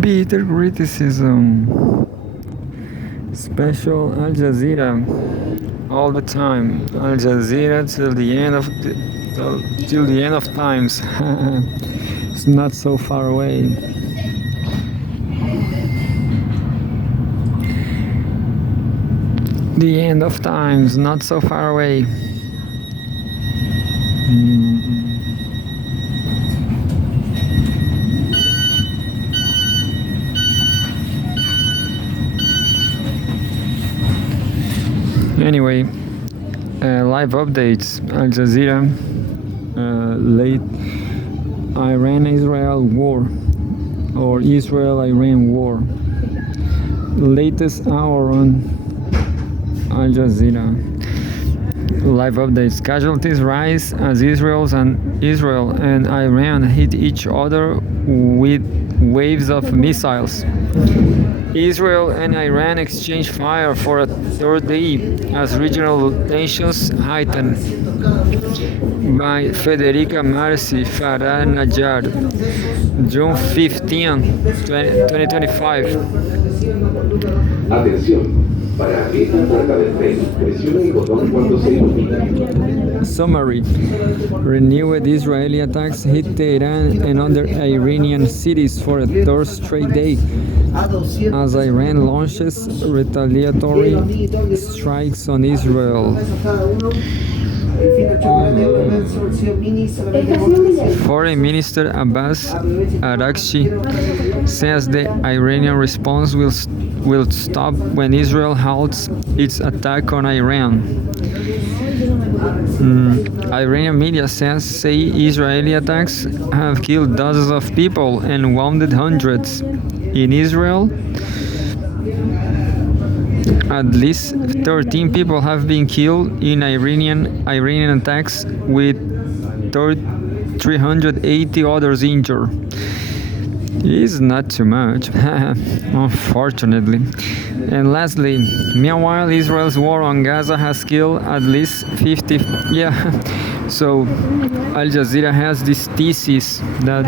Bitter criticism. Special Al Jazeera. All the time. Al Jazeera till the end of times. It's not so far away. The end of times, not so far away. Anyway, live updates. Al Jazeera, late Iran-Israel war or Israel-Iran war. Latest hour on Al Jazeera. Live updates. Casualties rise as Israel and Iran hit each other with waves of missiles. Israel and Iran exchange fire for a third day as regional tensions heighten. By Federica Marci Farah Najjar, June 15, 2025. Atención. Para abrir la puerta del tren, presione el botón cuando se ilumine. Summary. Renewed Israeli attacks hit Tehran and other Iranian cities for a third straight day as Iran launches retaliatory strikes on Israel. Foreign Minister Abbas Araghchi says the Iranian response will stop when Israel halts its attack on Iran. Iranian media say Israeli attacks have killed dozens of people and wounded hundreds. In Israel, at least 13 people have been killed in Iranian attacks, with 380 others injured. It's not too much, unfortunately. And lastly, meanwhile, Israel's war on Gaza has killed at least 50. So Al Jazeera has this thesis that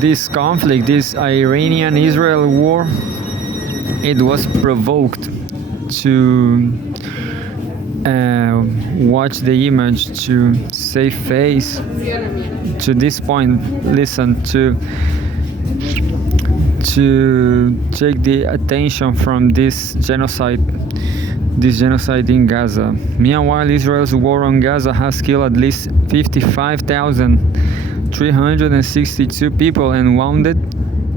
this conflict, this Iranian-Israel war, it was provoked to watch the image, to save face. To this point, listen, to take the attention from this genocide in Gaza. Meanwhile, Israel's war on Gaza has killed at least 55,362 people and wounded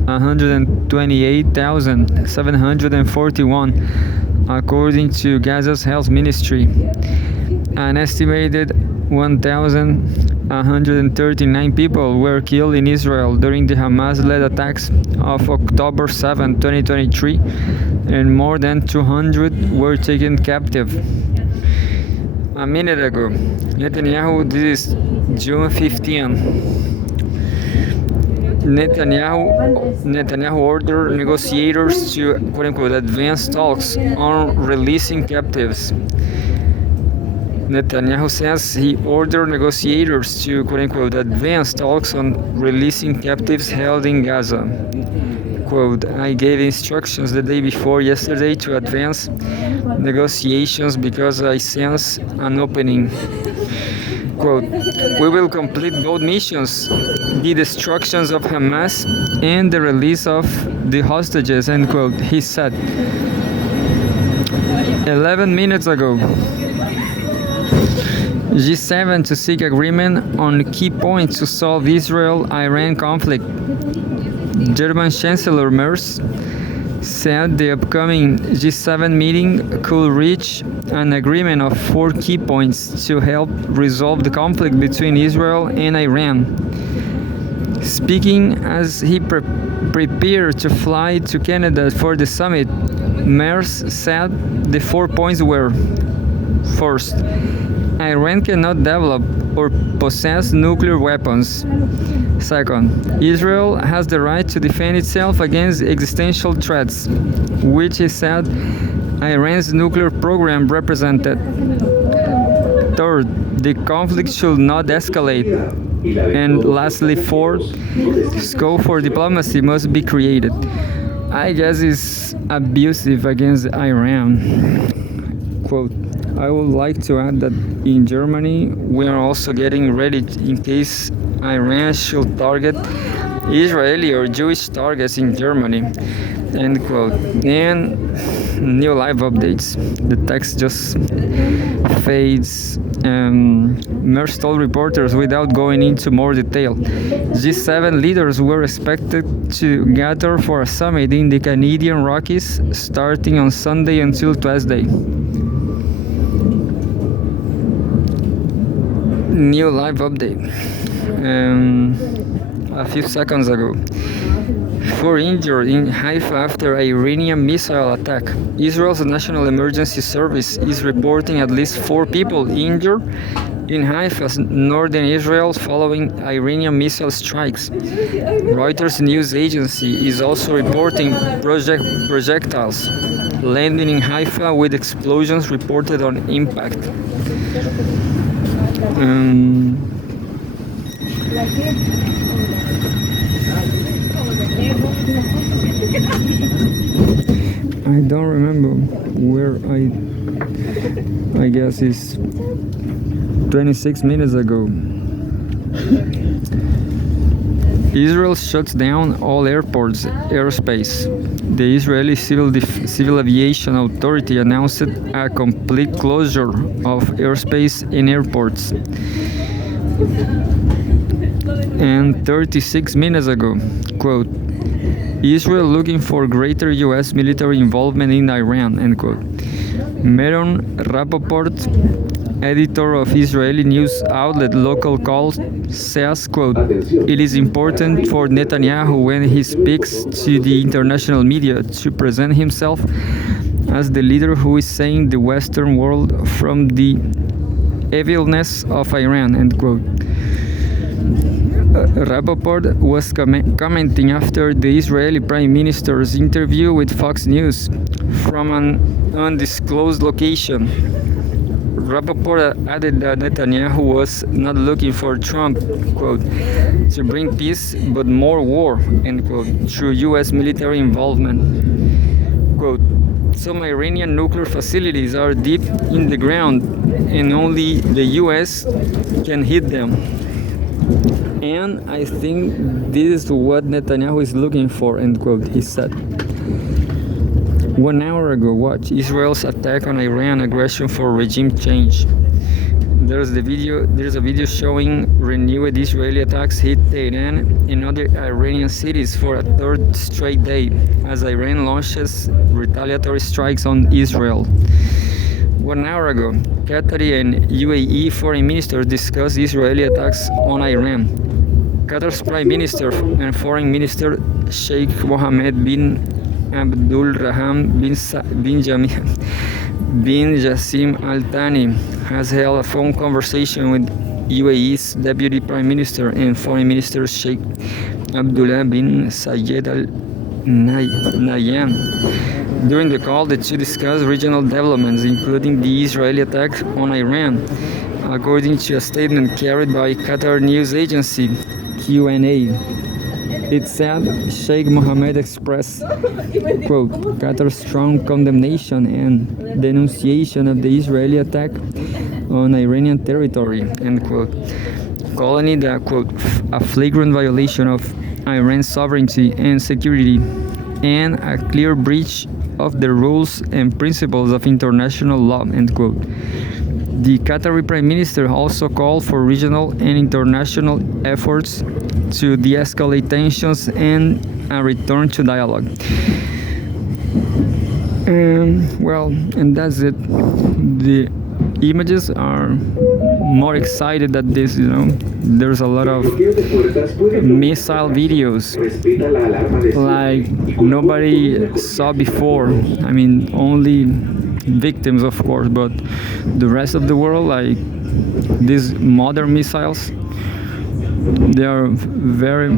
128,741, according to Gaza's health ministry. An estimated 1,139 people were killed in Israel during the Hamas-led attacks of October 7, 2023, and more than 200 were taken captive. A minute ago, Netanyahu, this is June 15. Netanyahu ordered negotiators to, quote-unquote, advance talks on releasing captives. Netanyahu says he ordered negotiators to, quote-unquote, advance talks on releasing captives held in Gaza. Quote, I gave instructions the day before yesterday to advance negotiations because I sense an opening. Quote, we will complete both missions, the destructions of Hamas and the release of the hostages, end quote, he said. 11 minutes ago, G7 to seek agreement on key points to solve Israel-Iran conflict. German Chancellor Merz said the upcoming G7 meeting could reach an agreement of 4 key points to help resolve the conflict between Israel and Iran. Speaking as he prepared to fly to Canada for the summit, Merz said the 4 points were: first, Iran cannot develop or possess nuclear weapons. Second, Israel has the right to defend itself against existential threats, which he said Iran's nuclear program represented. Third, the conflict should not escalate. And lastly, fourth, scope for diplomacy must be created. I guess it's abusive against Iran. Quote, I would like to add that in Germany we are also getting ready in case Iran should target Israeli or Jewish targets in Germany. End quote. And new live updates. The text just fades. Merz told reporters without going into more detail. G7 leaders were expected to gather for a summit in the Canadian Rockies starting on Sunday until Tuesday. New live update. A few seconds ago. 4 injured in Haifa after Iranian missile attack. Israel's National Emergency Service is reporting at least 4 people injured in Haifa, northern Israel, following Iranian missile strikes. Reuters news agency is also reporting projectiles landing in Haifa with explosions reported on impact. I don't remember where I guess it's 26 minutes ago. Israel shuts down all airports, airspace. The Israeli Civil Aviation Authority announced a complete closure of airspace in airports. And 36 minutes ago, quote, Israel looking for greater U.S. military involvement in Iran, end quote. Meron Rapoport, editor of Israeli news outlet Local Call, says, quote, it is important for Netanyahu when he speaks to the international media to present himself as the leader who is saving the Western world from the evilness of Iran, end quote. Rapoport was commenting after the Israeli Prime Minister's interview with Fox News from an undisclosed location. Rapoport added that Netanyahu was not looking for Trump, quote, to bring peace but more war, end quote, through U.S. military involvement. Quote, some Iranian nuclear facilities are deep in the ground and only the U.S. can hit them. And I think this is what Netanyahu is looking for, end quote, he said. 1 hour ago, watch Israel's attack on Iran aggression for regime change. There's a video showing renewed Israeli attacks hit Tehran and other Iranian cities for a third straight day as Iran launches retaliatory strikes on Israel. 1 hour ago, Qatari and UAE foreign ministers discussed Israeli attacks on Iran. Qatar's Prime Minister and Foreign Minister Sheikh Mohammed bin Abdul Rahman bin Jassim Al Thani has held a phone conversation with UAE's Deputy Prime Minister and Foreign Minister Sheikh Abdullah bin Zayed Al Nahyan. During the call, the two discussed regional developments, including the Israeli attack on Iran, according to a statement carried by Qatar news agency QNA. It said Sheikh Mohammed expressed, quote, Qatar's strong condemnation and denunciation of the Israeli attack on Iranian territory, end quote, calling it a, quote, a flagrant violation of Iran's sovereignty and security and a clear breach of the rules and principles of international law, end quote. The Qatari Prime Minister also called for regional and international efforts to de-escalate tensions and a return to dialogue. And that's it. The images are more excited than this, There's a lot of missile videos like nobody saw before. I mean, only victims, of course, but the rest of the world, like these modern missiles, they are very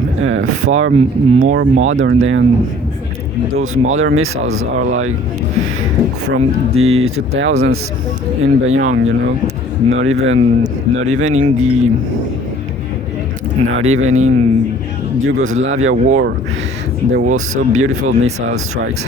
far more modern than those modern missiles are, like from the 2000s and beyond, not even in Not even in Yugoslavia war there was so beautiful missile strikes.